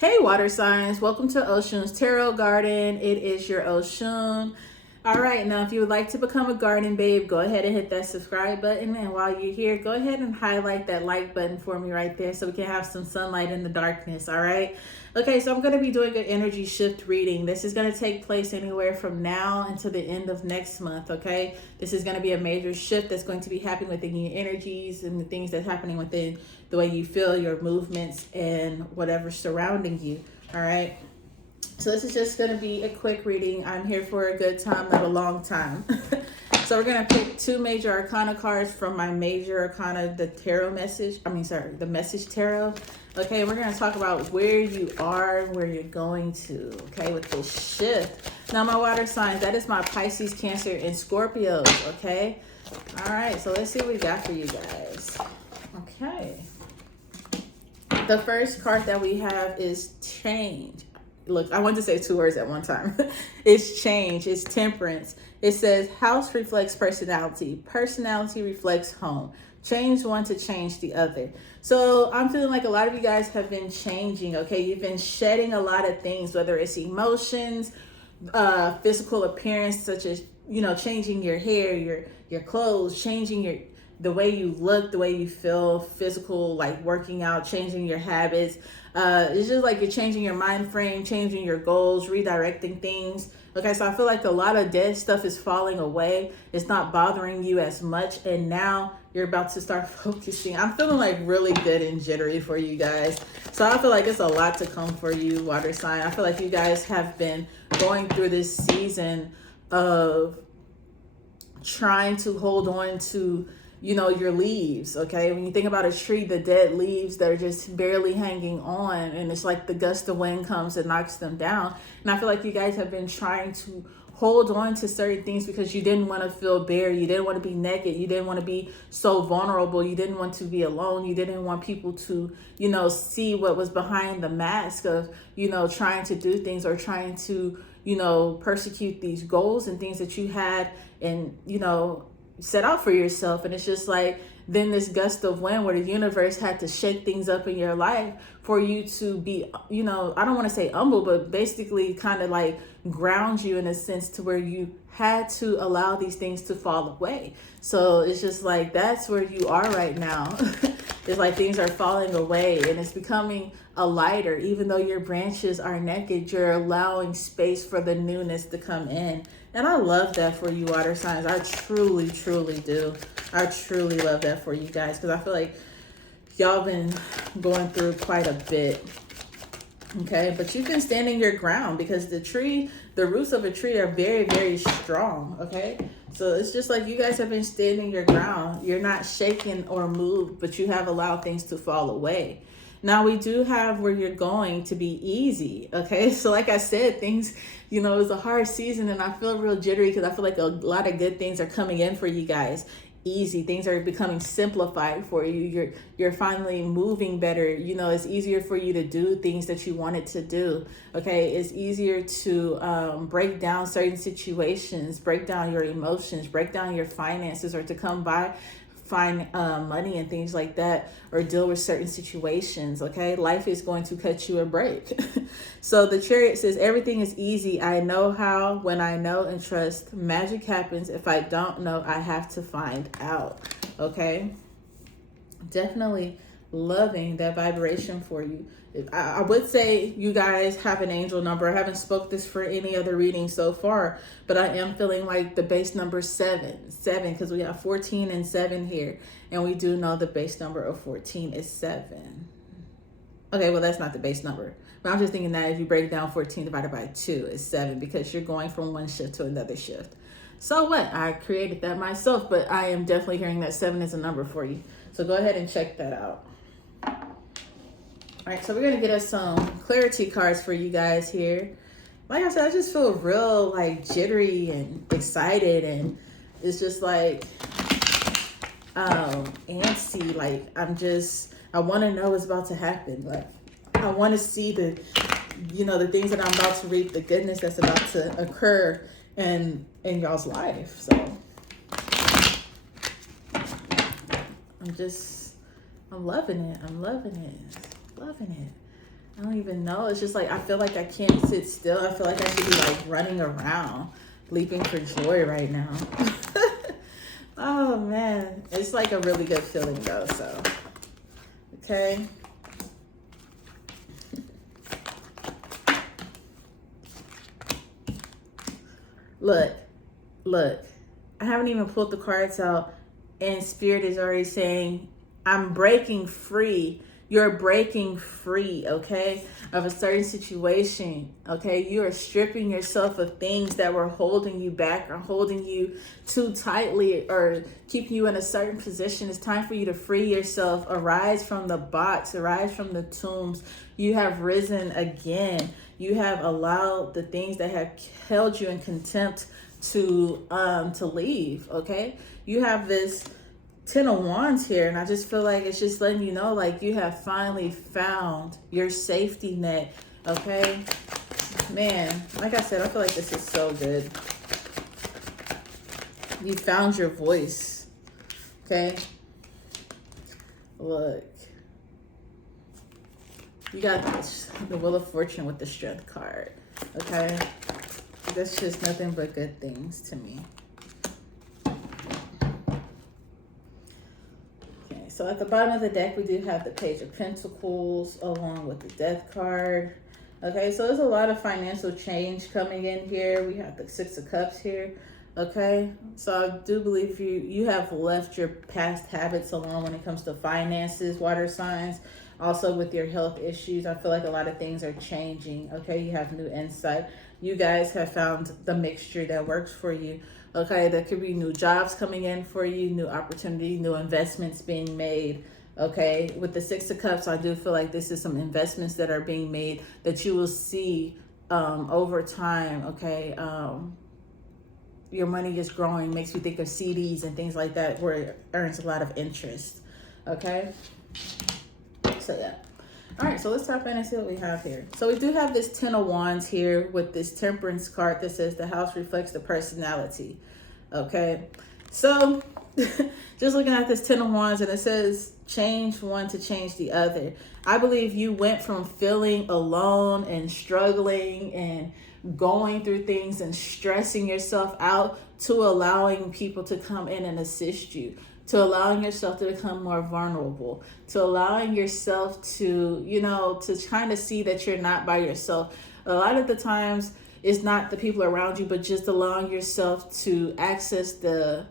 Hey water signs, welcome to Oshun's Tarot Garden. It is your Oshun. All right, now if you would like to become a garden babe, go ahead and hit that subscribe button. And while you're here, go ahead and highlight that like button for me right there so we can have some sunlight in the darkness, all right? Okay, so I'm going to be doing an energy shift reading. This is going to take place anywhere from now until the end of next month, okay? This is going to be a major shift that's going to be happening within your energies and the things that's happening within the way you feel, your movements, and whatever's surrounding you, all right? So this is just going to be a quick reading. I'm here for a good time, not a long time. So we're going to pick two major arcana cards from my major arcana, the message tarot. Okay, we're going to talk about where you are, where you're going to, okay, with this shift. Now, my water signs, that is my Pisces, Cancer, and Scorpio, okay? All right, so let's see what we got for you guys. Okay. The first card that we have is change. Look, I want to say two words at one time. It's change. It's temperance. It says house reflects personality. Personality reflects home. Change one to change the other. So I'm feeling like a lot of you guys have been changing, okay? You've been shedding a lot of things, whether it's emotions, physical appearance, such as, you know, changing your hair, your clothes, changing the way you look, the way you feel, physical, like working out, changing your habits. It's just like you're changing your mind frame, changing your goals, redirecting things. Okay, so I feel like a lot of dead stuff is falling away. It's not bothering you as much. And now you're about to start focusing. I'm feeling like really good and jittery for you guys. So I feel like it's a lot to come for you, water sign. I feel like you guys have been going through this season of trying to hold on to, you know, your leaves, okay? When you think about a tree, the dead leaves that are just barely hanging on, and it's like the gust of wind comes and knocks them down. And I feel like you guys have been trying to hold on to certain things because you didn't want to feel bare. You didn't want to be naked. You didn't want to be so vulnerable. You didn't want to be alone. You didn't want people to, you know, see what was behind the mask of, you know, trying to do things or trying to, you know, persecute these goals and things that you had and, you know, set out for yourself. And it's just like then this gust of wind where the universe had to shake things up in your life for you to be, you know, I don't want to say humble, but basically kind of like ground you in a sense to where you had to allow these things to fall away. So it's just like that's where you are right now. It's like things are falling away and it's becoming a lighter. Even though your branches are naked, you're allowing space for the newness to come in. And I love that for you, water signs. I truly, truly do. I truly love that for you guys because I feel like y'all been going through quite a bit. Okay, but you've been standing your ground because the roots of a tree are very, very strong. Okay, so it's just like you guys have been standing your ground. You're not shaken or moved, but you have allowed things to fall away. Now we do have where you're going to be easy. Okay, so like I said, things, you know, it's a hard season and I feel real jittery because I feel like a lot of good things are coming in for you guys. Easy things are becoming simplified for you. You're finally moving better. You know, it's easier for you to do things that you wanted to do. Okay, it's easier to break down certain situations, break down your emotions, break down your finances, or to find money and things like that, or deal with certain situations. Okay, life is going to cut you a break. So the Chariot says everything is easy. I know how. When I know and trust, magic happens. If I don't know, I have to find out. Okay, definitely loving that vibration for you. I would say you guys have an angel number. I haven't spoke this for any other reading so far, but I am feeling like the base number 7 because we have 14 and 7 here, and we do know the base number of 14 is 7. Okay, well that's not the base number, but I'm just thinking that if you break down 14 divided by 2 is 7 because you're going from one shift to another shift. So what? I created that myself, but I am definitely hearing that 7 is a number for you. So go ahead and check that out. All right, so we're going to get us some clarity cards for you guys here. Like I said, I just feel real like jittery and excited, and it's just like antsy. Like I want to know what's about to happen. Like I want to see the things that I'm about to reap, the goodness that's about to occur in y'all's life. So I'm loving it. I'm loving it. I don't even know. It's just like I feel like I can't sit still. I feel like I should be like running around, leaping for joy right now. Oh man, it's like a really good feeling though. So, okay. Look. I haven't even pulled the cards out, and Spirit is already saying, I'm breaking free. You're breaking free, okay, of a certain situation, okay? You are stripping yourself of things that were holding you back or holding you too tightly or keeping you in a certain position. It's time for you to free yourself. Arise from the box, arise from the tombs. You have risen again. You have allowed the things that have held you in contempt to leave, okay? You have this 10 of Wands here, and I just feel like it's just letting you know, like, you have finally found your safety net, okay? Man, like I said, I feel like this is so good. You found your voice, okay? Look. You got the Wheel of Fortune with the Strength card, okay? That's just nothing but good things to me. Okay, so at the bottom of the deck, we do have the Page of Pentacles along with the Death card. Okay, so there's a lot of financial change coming in here. We have the Six of Cups here. Okay, so I do believe you have left your past habits alone when it comes to finances, water signs. Also with your health issues, I feel like a lot of things are changing. Okay, you have new insight. You guys have found the mixture that works for you. Okay, there could be new jobs coming in for you, new opportunities, new investments being made. Okay, with the Six of Cups, I do feel like this is some investments that are being made that you will see over time. Okay, your money is growing, makes you think of CDs and things like that where it earns a lot of interest. Okay, so yeah. All right, so let's tap in and see what we have here. So we do have this 10 of Wands here with this Temperance card that says the house reflects the personality. Okay, so just looking at this 10 of Wands, and it says change one to change the other. I believe you went from feeling alone and struggling and going through things and stressing yourself out to allowing people to come in and assist you, to allowing yourself to become more vulnerable, to allowing yourself to, you know, to trying to see that you're not by yourself. A lot of the times it's not the people around you, but just allowing yourself to access the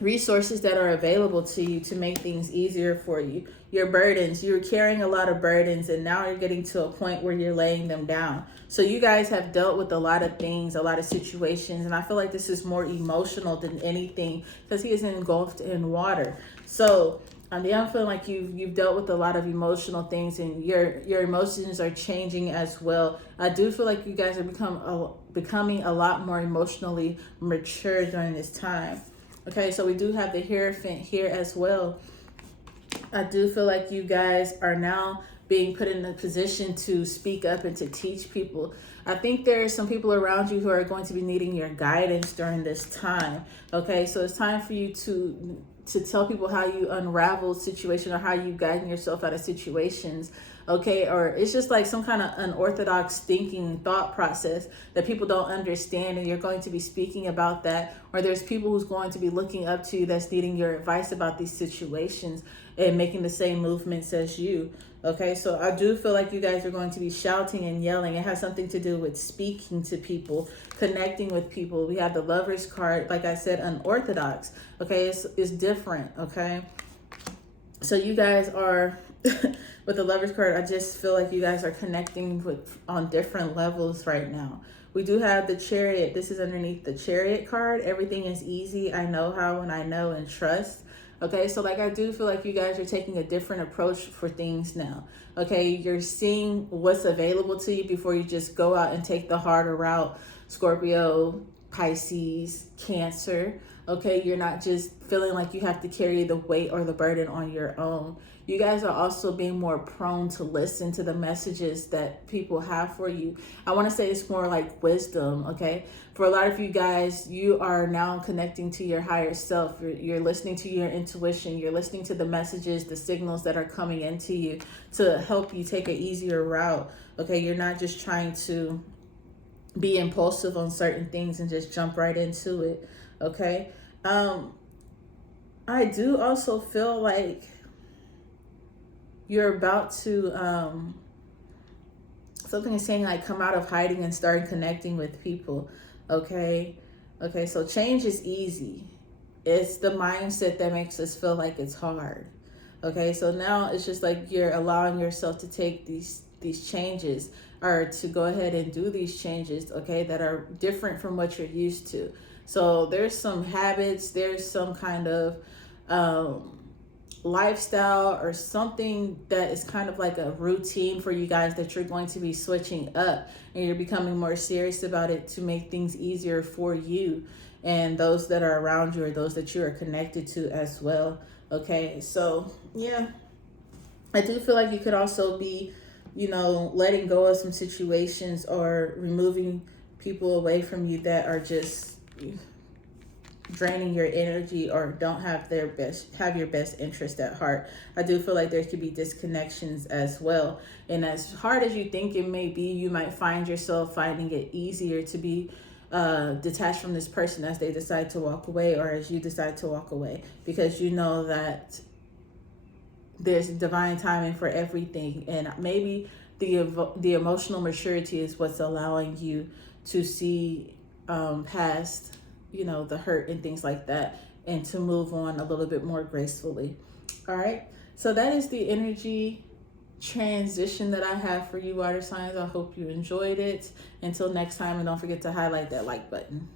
resources that are available to you to make things easier for you. Your burdens, you're carrying a lot of burdens, and now you're getting to a point where you're laying them down. So you guys have dealt with a lot of things, a lot of situations, and I feel like this is more emotional than anything because he is engulfed in water. So I'm feeling like you've dealt with a lot of emotional things, and your emotions are changing as well. I do feel like you guys are becoming a lot more emotionally mature during this time. Okay, so we do have the Hierophant here as well. I do feel like you guys are now being put in a position to speak up and to teach people. I think there are some people around you who are going to be needing your guidance during this time. Okay, so it's time for you to tell people how you unravel situation or how you guide yourself out of situations. Okay, or it's just like some kind of unorthodox thinking thought process that people don't understand, and you're going to be speaking about that. Or there's people who's going to be looking up to you that's needing your advice about these situations and making the same movements as you. Okay, so I do feel like you guys are going to be shouting and yelling. It has something to do with speaking to people, connecting with people. We have the Lovers card, like I said, unorthodox. Okay, it's different. Okay, so you guys are with the Lovers card, I just feel like you guys are connecting on different levels right now. We do have the Chariot. This is underneath the Chariot card. Everything is easy. I know how, and I know and trust. Okay, so like I do feel like you guys are taking a different approach for things now. Okay, you're seeing what's available to you before you just go out and take the harder route. Scorpio, Pisces, Cancer. Okay, you're not just feeling like you have to carry the weight or the burden on your own. You guys are also being more prone to listen to the messages that people have for you. I want to say it's more like wisdom, okay? For a lot of you guys, you are now connecting to your higher self. You're listening to your intuition. You're listening to the messages, the signals that are coming into you to help you take an easier route, okay? You're not just trying to be impulsive on certain things and just jump right into it, okay? I do also feel like you're about to, something is saying like come out of hiding and start connecting with people, okay? Okay, so change is easy. It's the mindset that makes us feel like it's hard, okay? So now it's just like you're allowing yourself to take these changes, or to go ahead and do these changes, okay, that are different from what you're used to. So there's some habits, there's some kind of lifestyle or something that is kind of like a routine for you guys that you're going to be switching up, and you're becoming more serious about it to make things easier for you and those that are around you, or those that you are connected to as well, okay? So yeah, I do feel like you could also be, you know, letting go of some situations or removing people away from you that are just draining your energy or don't have your best interest at heart. I do feel like there could be disconnections as well. And as hard as you think it may be, you might find yourself finding it easier to be detached from this person as they decide to walk away, or as you decide to walk away, because you know that there's divine timing for everything. And maybe the emotional maturity is what's allowing you to see past, you know, the hurt and things like that, and to move on a little bit more gracefully. All right, so that is the energy transition that I have for you, water signs. I hope you enjoyed it. Until next time, and don't forget to highlight that like button.